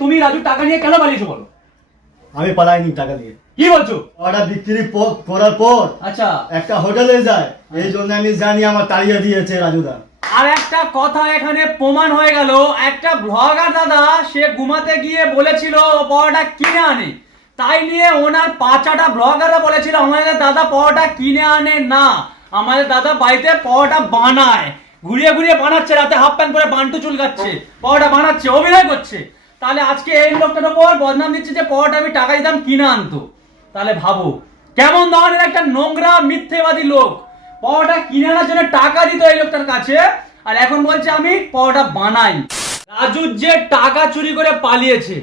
তুমি রাজু টাকা নিয়ে কেন পালিয়েছো বলো? আমি পালাইনি টাকা দিয়ে। কি বলছো? অর্ডার বিক্রি করার পর আচ্ছা, একটা হোটেলে যায়, এই জন্য আমি জানি আমার তাড়িয়ে দিয়েছে রাজুদা। আর একটা কথা এখানে প্রমাণ হয়ে গেল, একটা ব্লগার দাদা সে ঘুমাতে গিয়ে বলেছিল পরোটা কিনে আনে, তাই নিয়ে ওনার পাঁচাটা ব্লগাররা বলেছিল আমাদের দাদা পরোটা কিনে আনে না, আমাদের দাদা বাড়িতে পরোটা বানায়, ঘুরিয়ে ঘুরিয়ে বানাচ্ছে, রাতে হাফ প্যান্ট পরে বান্টু চুলকাচ্ছে, পরোটা বানাচ্ছে, অভিনয় করছে। তাহলে আজকে এই লোকটার উপর বদনাম দিচ্ছে যে পরোটা আমি টাকা দিতাম কিনে আনতো। তাহলে ভাবো কেমন ধরনের একটা নোংরা মিথ্যেবাদী লোক। পরোটা কিনে আনার জন্য টাকা দিত এই লোকটার কাছে, আর এখন বলছে আমি পরোটা বানাই। রাজুর যে টাকা চুরি করে পালিয়েছে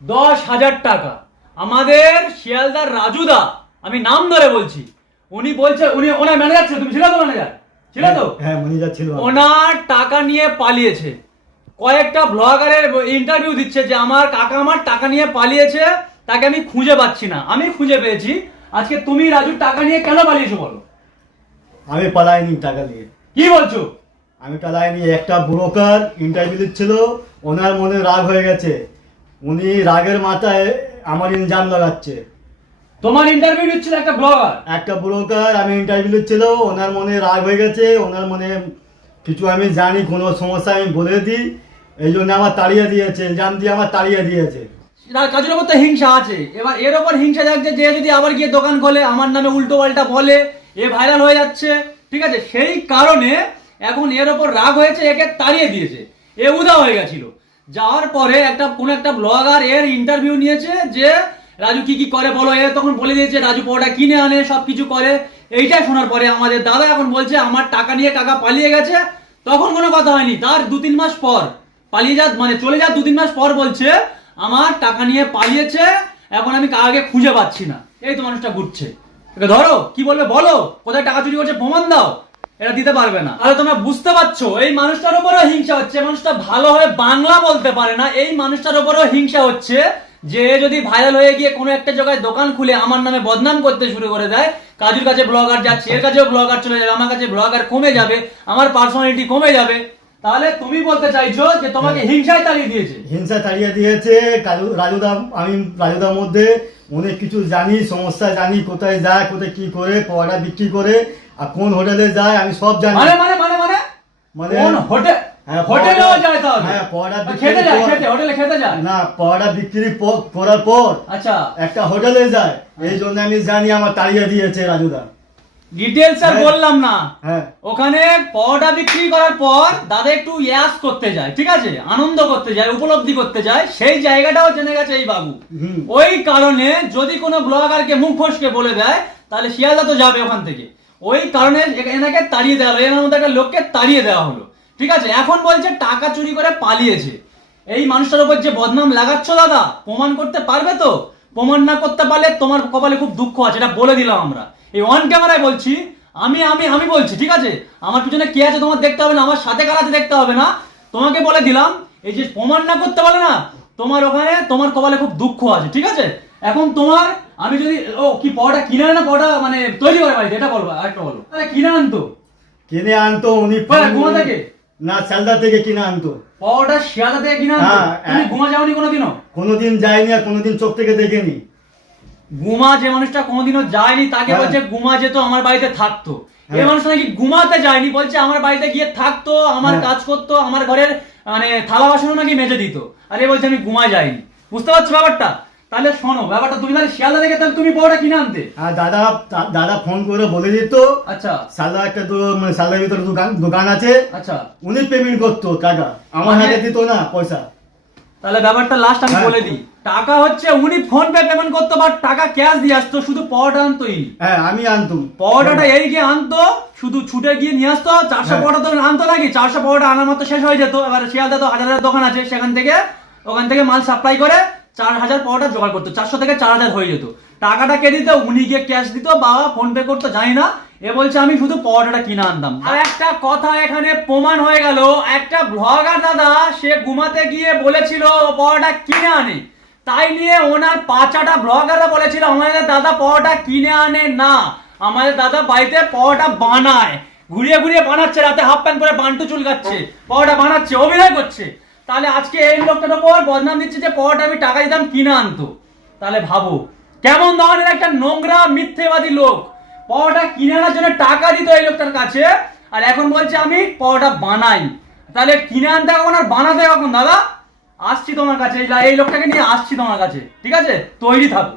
10,000 টাকা, আমাদের শিয়ালদার রাজুদা, আমি নাম ধরে বলছি, উনি বলছে, উনি ওনার ম্যানেজার ছিল, তুমি ছিল তো ম্যানেজার? ছিল তো? হ্যাঁ, ম্যানেজার ছিল। ওনার টাকা নিয়ে পালিয়েছে। কয়েকটা ব্লগারের ইন্টারভিউ দিচ্ছে যে আমার কাকা আমার টাকা নিয়ে পালিয়েছে, তাকে আমি খুঁজে পাচ্ছি না, আমি খুঁজে পেয়েছি। আজকে তুমি রাজুর টাকা নিয়ে কেন পালিয়েছো বলো? আমি পালাইনি টাকা দিয়ে। কি বলছো? আমি পালাইনি। একটা ব্রোকার ইন্টারভিউ দিচ্ছিল, ওনার মনে রাগ হয়ে গেছে, উনি রাগের মাথায় আমার ইনজাম লাগাচ্ছে। তোমার ইন্টারভিউ নিচ্ছিল একটা ব্লগার? একটা ব্রোকার, আমি ইন্টারভিউ দিচ্ছিল, ওনার মনে রাগ হয়ে গেছে, ওনার মনে কিছু আমি জানি, কোনো সমস্যা আমি বলে দিই, এই জন্য আমার তাড়িয়ে দিয়েছে, ইলজাম দিয়ে আমার তাড়িয়ে দিয়েছে। কাজের ওপর তো হিংসা আছে, এবার এর ওপর হিংসা যাচ্ছে যে যদি আবার গিয়ে দোকান খোলে, আমার নামে উল্টো পাল্টা বলে, এ ভাইরাল হয়ে যাচ্ছে, ঠিক আছে, সেই কারণে এখন এর ওপর রাগ হয়েছে, একে তাড়িয়ে দিয়েছে। এ উদা হয়ে গেছিল, যাওয়ার পরে কোন একটা ব্লগার এর ইন্টারভিউ নিয়েছে যে রাজু কি কি করে বলো, এ তখন বলে দিয়েছে রাজু পরোটা কিনে আনে, সবকিছু করে। এইটাই শোনার পরে আমাদের দাদা এখন বলছে আমার টাকা নিয়ে কাকা পালিয়ে গেছে। তখন কোনো কথা হয়নি, তার 2-3 মাস পর পালিয়ে যা, মানে চলে যা 2-3 মাস পর বলছে আমার টাকা নিয়ে পালিয়েছে, এখন আমি কাকাকে খুঁজে পাচ্ছি না। এই তো মানুষটা ঘুরছে, একে ধরো, কি বলবে বলো, কোথায় টাকা চুরি করছে প্রমাণ দাও, এটা দিতে পারবে না। তাহলে তোমরা বুঝতে পারছো এই মানুষটার উপরও হিংসা হচ্ছে, মানুষটা ভালোভাবে বাংলা বলতে পারে না, এই মানুষটার উপরও হিংসা হচ্ছে যে যদি ভাইরাল হয়ে গিয়ে কোনো একটা জায়গায় দোকান খুলে আমার নামে বদনাম করতে শুরু করে দেয়, কাজুর কাছে ব্লগার যাচ্ছে, এর কাছেও ব্লগার চলে যাবে, আমার কাছে ব্লগার কমে যাবে, আমার পার্সোনালিটি কমে যাবে। তাহলে তুমি বলতে চাইছো যে তোমাকে হিংসায় তাড়িয়ে দিয়েছে? হিংসা তাড়িয়ে দিয়েছে রাজুদা। আমি রাজুদার মধ্যে অনেক কিছু জানি, সমস্যা জানি, কোথায় যায়, কোথায় কি করে, পরোটা বিক্রি করে, আর কোন হোটেলে যায় আমি সব জানি। মানে মানে মানে মানে মানে কোন হোটেল? হ্যাঁ, হোটেলেও যায় তাহলে? হ্যাঁ, পরোটা খেতে যায়, খেতে হোটেলে খেতে যায় না, পরোটা বিক্রি করার পর আচ্ছা একটা হোটেলে যায়, এই জন্য আমি জানি আমার তাড়িয়ে দিয়েছে রাজুদা। ডিটেলস আর হ্যাঁ। বললাম না। হ্যাঁ, ওখানে পরোটা বিক্রি করার পর দাদা একটু ইয়াস করতে যায়, ঠিক আছে, আনন্দ করতে যায়, উপলব্ধি করতে যায়, সেই জায়গাটাও জেনে গেছে এই বাবু। ওই কারণে যদি কোনো ব্লগারকে মুখ ফসকে বলে দেয় তাহলে শিয়ালদা তো যাবে ওখান থেকে, ওই কারণে এনাকে তাড়িয়ে দেওয়া হলো, এনার মধ্যে একটা লোককে তাড়িয়ে দেওয়া হলো, ঠিক আছে। এখন বলছে টাকা চুরি করে পালিয়েছে। এই মানুষটার উপর যে বদনাম লাগাচ্ছ দাদা, প্রমাণ করতে পারবে তো? প্রমাণ না করতে পারলে তোমার কপালে খুব দুঃখ আছে, এটা বলে দিলাম আমরা, এই অন ক্যামেরায় বলছি। আমি আমি আমি বলছি, ঠিক আছে, আমার পিছনে কে আছে তোমার দেখতে হবে না, আমার সাথে কার আছে দেখতে হবে না, তোমাকে বলে দিলাম, এই যে প্রমাণ না করতে পারলে না, তোমার ওখানে তোমার কপালে খুব দুঃখ আছে, ঠিক আছে। এখন তোমার আমি যদি কি পরোটা কিনে আনে না পরোটা মানে তৈরি করে বাড়িতে, এটা বলবো, আরেকটা বলো, তাহলে কিনে আনতো? কিনে আনতো উনি। ঘুমা থেকে না, শিয়ালদা থেকে কিনে আনতো পরোটা, শিয়ালদা থেকে কিনে আনতো? তুমি ঘুমা যাওনি কোনোদিনও? কোনোদিন যায়নি, আর কোনোদিন চোখ থেকে দেখেনি। গুমা যে মানুষটা কোনোদিনও যায়নি তাকে বলছে গুমা যেত আমার বাড়িতে থাকতো। এই মানুষটা নাকি ঘুমাতে যায়নি, বলছে আমার বাড়িতে গিয়ে থাকতো, আমার কাজ করতো, আমার ঘরের মানে থালা বাসনও নাকি মেজে দিত, আর এ বলছে আমি ঘুমা যাইনি। বুঝতে পারছো ব্যাপারটা? তাহলে শোনো ব্যাপারটা, তুমি তাহলে শিয়ালদা থেকে তাহলে তুমি পরোটা কিনে আনতে? আর দাদা ফোন করে বলে দিত। আচ্ছা, সালদা একটা সালদার ভিতরে দোকান আছে, আচ্ছা, উনি পেমেন্ট করতো টাকা, আমার হাতে দিত না পয়সা। তাহলে ব্যাপারটা লাস্ট আমি বলে দিই, টাকা হচ্ছে উনি ফোন পে পেমেন্ট করতো, বাট টাকা ক্যাশ দিয়ে আসতো, শুধু পরোটা আনতোই। হ্যাঁ, আমি আনতুম পরোটাটা এই গিয়ে আনতো, শুধু ছুটে গিয়ে নিয়ে আসতো। 400 পরোটা তো আনতো নাকি, 400 পরোটা আনার মতো শেষ হয়ে যেত। এবার শিয়ালদা তো হাজার দোকান আছে, ওখান থেকে মাল সাপ্লাই করে 4000 পরোটা জোগাড় করতো, 400 থেকে 4000 হয়ে যেত। টাকাটা কে দিত? উনি গিয়ে ক্যাশ দিত, বাবা ফোন পে করতো, জানি না। এ বলছে আমি শুধু পরোটাটা কিনে আনতাম। আর একটা কথা এখানে প্রমাণ হয়ে গেল, একটা ব্লগার দাদা সে ঘুমাতে গিয়ে বলেছিল পরোটা কিনে আনে, তাই নিয়ে ওনার পাঁচাটা ব্লগাররা বলেছিল আমাদের দাদা পরোটা কিনে আনে না, আমাদের দাদা বাড়িতে পরোটা বানায়, ঘুরিয়ে ঘুরিয়ে বানাচ্ছে, রাতে হাফ প্যান্ট পরে বান্টু চুলকাচ্ছে, পরোটা বানাচ্ছে, অভিনয় করছে। তাহলে আজকে এই লোকটার ওপর বদনাম দিচ্ছে যে পরোটা আমি টাকা দিতাম কিনে আনতো। তাহলে ভাবো কেমন ধরনের একটা নোংরা মিথ্যেবাদী লোক, পরোটা কিনে আনার জন্য টাকা দিত এই লোকটার কাছে, আর এখন বলছে আমি পরোটা বানাই। তাহলে কিনে আনতে কখন আর বানাতে কখন দাদা? আসছি তোমার কাছে, এই লোকটাকে নিয়ে আসছি তোমার কাছে, ঠিক আছে? তৈরি থাকো।